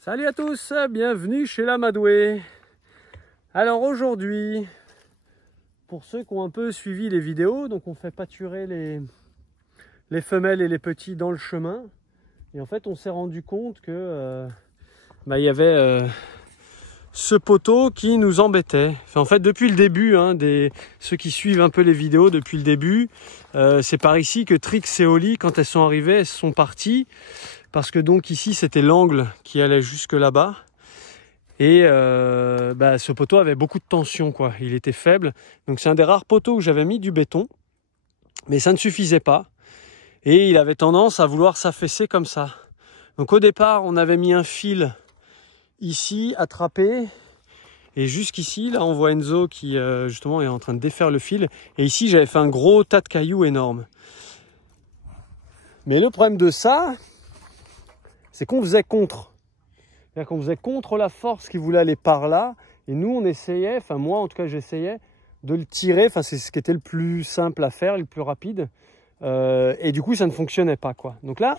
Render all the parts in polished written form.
Salut à tous, bienvenue chez l'Amadoué. Alors aujourd'hui, pour ceux qui ont un peu suivi les vidéos, donc on fait pâturer les femelles et les petits dans le chemin. Et en fait on s'est rendu compte que il y avait ce poteau qui nous embêtait. Enfin, en fait depuis le début, ceux qui suivent un peu les vidéos depuis le début, c'est par ici que Trix et Oli, quand elles sont arrivées, elles sont parties. Parce que donc ici c'était l'angle qui allait jusque là-bas. Et ce poteau avait beaucoup de tension, quoi. Il était faible. Donc c'est un des rares poteaux où j'avais mis du béton. Mais ça ne suffisait pas. Et il avait tendance à vouloir s'affaisser comme ça. Donc au départ, on avait mis un fil ici, attrapé. Et jusqu'ici, là on voit Enzo qui justement est en train de défaire le fil. Et ici j'avais fait un gros tas de cailloux énorme. Mais le problème de ça, c'est qu'on faisait contre. C'est-à-dire qu'on faisait contre la force qui voulait aller par là. Et nous, on essayait, enfin moi en tout cas j'essayais de le tirer. Enfin c'est ce qui était le plus simple à faire, le plus rapide. Et du coup ça ne fonctionnait pas, quoi. Donc là,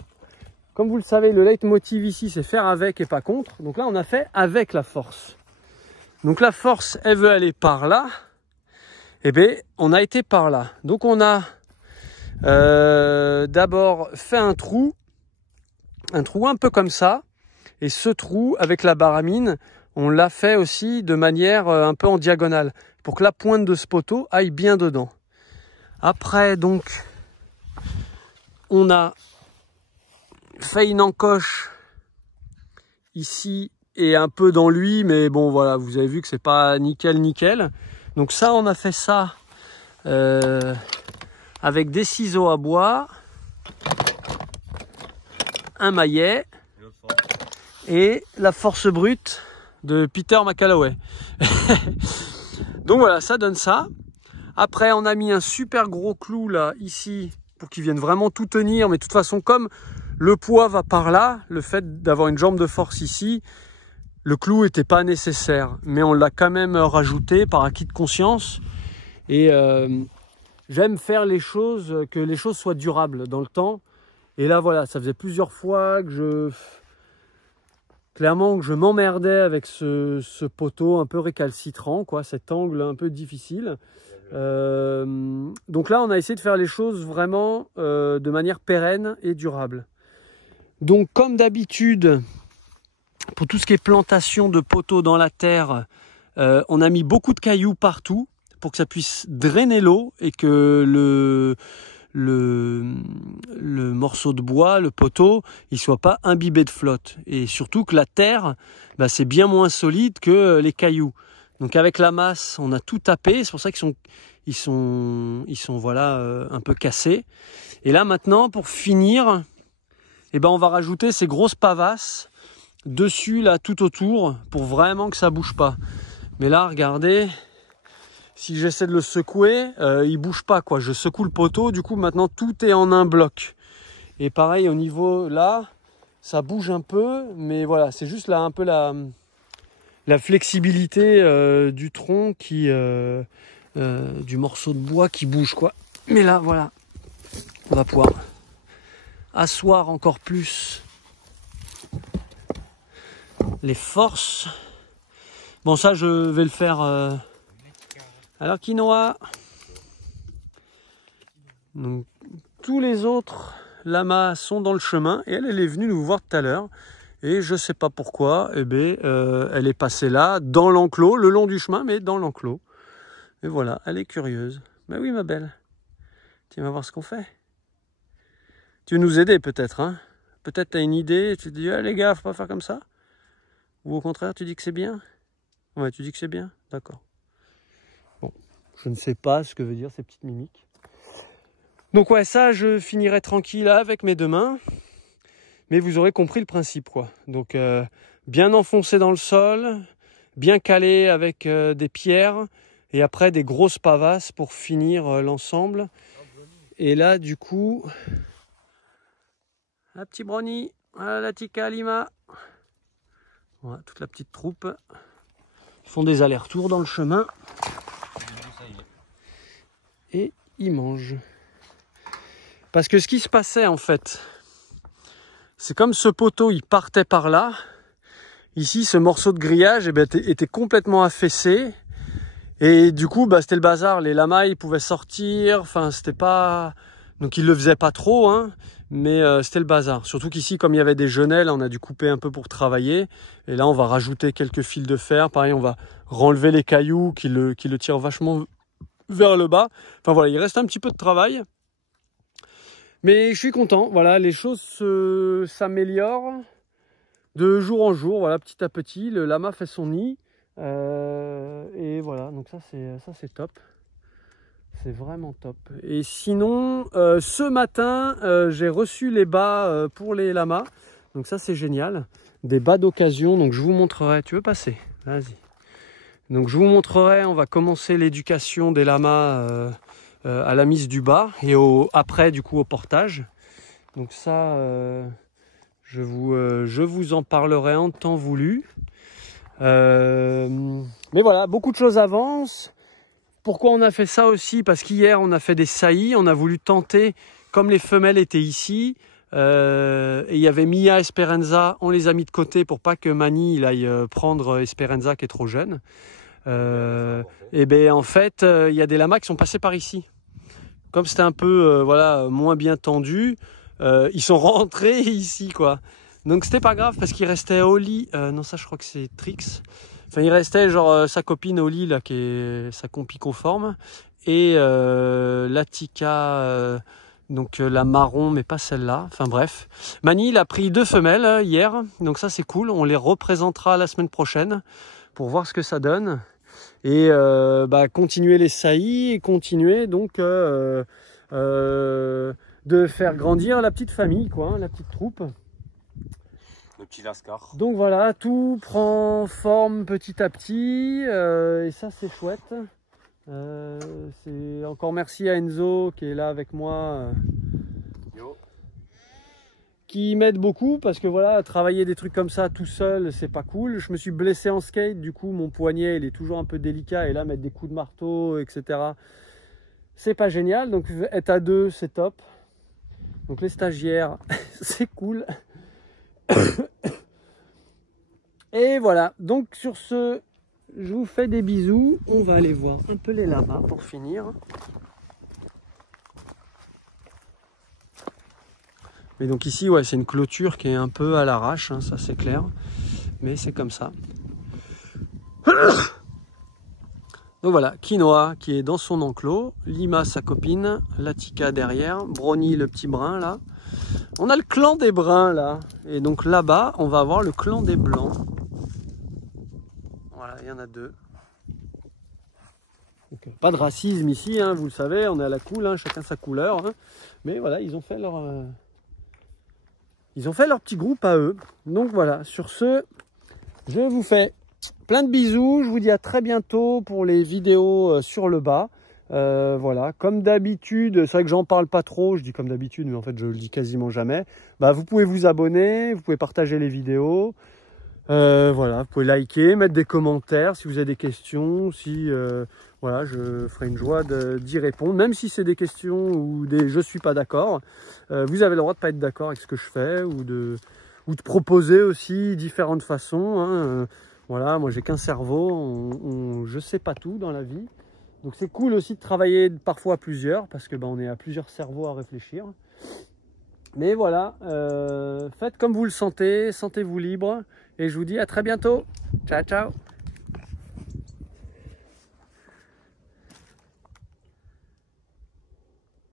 comme vous le savez, le leitmotiv ici c'est faire avec et pas contre. Donc là on a fait avec la force. Donc la force, elle veut aller par là. Et bien on a été par là. Donc on a d'abord fait un trou un peu comme ça, et ce trou avec la baramine, on l'a fait aussi de manière un peu en diagonale, pour que la pointe de ce poteau aille bien dedans. Après donc, on a fait une encoche ici et un peu dans lui, mais bon voilà, vous avez vu que c'est pas nickel. Donc ça, on a fait ça avec des ciseaux à bois, un maillet et la force brute de Peter McCalloway. Donc voilà, ça donne ça. Après, on a mis un super gros clou là, ici, pour qu'il vienne vraiment tout tenir. Mais de toute façon, comme le poids va par là, le fait d'avoir une jambe de force ici, le clou n'était pas nécessaire. Mais on l'a quand même rajouté par acquis de conscience. Et j'aime faire les choses, que les choses soient durables dans le temps. Et là, voilà, ça faisait plusieurs fois que clairement que je m'emmerdais avec ce poteau un peu récalcitrant, quoi, cet angle un peu difficile. Donc là, on a essayé de faire les choses vraiment de manière pérenne et durable. Donc, comme d'habitude, pour tout ce qui est plantation de poteaux dans la terre, on a mis beaucoup de cailloux partout pour que ça puisse drainer l'eau et que le morceau de bois, le poteau, il soit pas imbibé de flotte. Et surtout que la terre, c'est bien moins solide que les cailloux. Donc avec la masse, on a tout tapé. C'est pour ça qu'ils sont voilà, un peu cassés. Et là maintenant, pour finir, on va rajouter ces grosses pavasses dessus, là, tout autour, pour vraiment que ça bouge pas. Mais là, regardez, si j'essaie de le secouer, il bouge pas, quoi. Je secoue le poteau, du coup maintenant tout est en un bloc. Et pareil au niveau là, ça bouge un peu, mais voilà, c'est juste là un peu la flexibilité du tronc du morceau de bois qui bouge, quoi. Mais là voilà, on va pouvoir asseoir encore plus les forces. Bon, ça je vais le faire. Alors quinoa. Donc tous les autres lamas sont dans le chemin et elle est venue nous voir tout à l'heure. Et je sais pas pourquoi, elle est passée là, dans l'enclos, le long du chemin, mais dans l'enclos. Et voilà, elle est curieuse. Ben oui, ma belle. Tu vas voir ce qu'on fait. Tu veux nous aider peut-être, hein? Peut-être tu as une idée, tu te dis, les gars, faut pas faire comme ça. Ou au contraire, tu dis que c'est bien. Ouais, tu dis que c'est bien, d'accord. Bon, je ne sais pas ce que veut dire ces petites mimiques. Donc ouais, ça, je finirai tranquille avec mes deux mains. Mais vous aurez compris le principe, quoi. Donc bien enfoncé dans le sol, bien calé avec des pierres et après des grosses pavasses pour finir l'ensemble. Et là, du coup, un petit brownie, voilà la tika lima. Voilà, toute la petite troupe. Ils font des allers-retours dans le chemin. Et ils mangent. Parce que ce qui se passait en fait, c'est comme ce poteau, il partait par là. ici, ce morceau de grillage était complètement affaissé. Et du coup, c'était le bazar. Les lamas, ils pouvaient sortir. Enfin, c'était pas... Donc, ils le faisaient pas trop, hein. Mais c'était le bazar. Surtout qu'ici, comme il y avait des genêts, on a dû couper un peu pour travailler. Et là, on va rajouter quelques fils de fer. Pareil, on va renlever les cailloux qui le tirent vachement vers le bas. Enfin, voilà, il reste un petit peu de travail. Mais je suis content. Voilà, les choses s'améliorent de jour en jour. Voilà, petit à petit, le lama fait son nid. Et voilà, donc ça c'est top, c'est vraiment top. Et sinon, ce matin, j'ai reçu les bas pour les lamas, donc ça c'est génial, des bas d'occasion. Donc je vous montrerai, tu veux passer? Vas-y. Donc je vous montrerai, on va commencer l'éducation des lamas à la mise du bas et après du coup au portage. Donc ça, je vous en parlerai en temps voulu. Mais voilà, beaucoup de choses avancent. Pourquoi on a fait ça aussi? Parce qu'hier on a fait des saillies, on a voulu tenter, comme les femelles étaient ici, et il y avait Mia Esperanza, on les a mis de côté pour pas que Mani il aille prendre Esperanza qui est trop jeune. Et ben en fait il y a des lamas qui sont passés par ici. Comme c'était un peu voilà, moins bien tendu, ils sont rentrés ici quoi. Donc c'était pas grave parce qu'il restait Oli, non ça je crois que c'est Trix. Enfin il restait genre sa copine Oli là qui est sa compi conforme et l'Attica, donc la marron mais pas celle-là. Enfin bref, Mani il a pris 2 femelles hier, donc ça c'est cool. On les représentera la semaine prochaine pour voir ce que ça donne et continuer les saillies et continuer donc de faire grandir la petite famille quoi, la petite troupe. Le petit lascar. Donc voilà, tout prend forme petit à petit et ça c'est chouette. C'est encore merci à Enzo qui est là avec moi, qui m'aide beaucoup parce que voilà, travailler des trucs comme ça tout seul c'est pas cool. Je me suis blessé en skate, du coup mon poignet il est toujours un peu délicat et là mettre des coups de marteau etc. c'est pas génial, donc être à 2 c'est top. Donc les stagiaires c'est cool. Et voilà, donc sur ce, je vous fais des bisous. On va aller voir un peu les lamas pour finir. Mais donc ici, ouais, c'est une clôture qui est un peu à l'arrache, hein, ça c'est clair. Mais c'est comme ça. Donc voilà, Quinoa qui est dans son enclos, Lima sa copine, Latika derrière, Brony le petit brun là. On a le clan des bruns là. Et donc là-bas, on va avoir le clan des blancs. Voilà, il y en a 2. Donc, pas de racisme ici, hein, vous le savez, on est à la cool, hein, chacun sa couleur. Hein. Mais voilà, ils ont fait leur petit groupe à eux. Donc voilà, sur ce, je vous fais plein de bisous. Je vous dis à très bientôt pour les vidéos sur le bas. Voilà, comme d'habitude, c'est vrai que j'en parle pas trop, je dis comme d'habitude, mais en fait je le dis quasiment jamais. Vous pouvez vous abonner, vous pouvez partager les vidéos. Voilà, vous pouvez liker, mettre des commentaires si vous avez des questions, si voilà, je ferai une joie d'y répondre, même si c'est des questions ou des je suis pas d'accord. Vous avez le droit de pas être d'accord avec ce que je fais ou de proposer aussi différentes façons. Hein. Voilà, moi j'ai qu'un cerveau, je sais pas tout dans la vie. Donc c'est cool aussi de travailler parfois à plusieurs parce que on est à plusieurs cerveaux à réfléchir. Mais voilà, faites comme vous le sentez, sentez-vous libre et je vous dis à très bientôt. Ciao, ciao.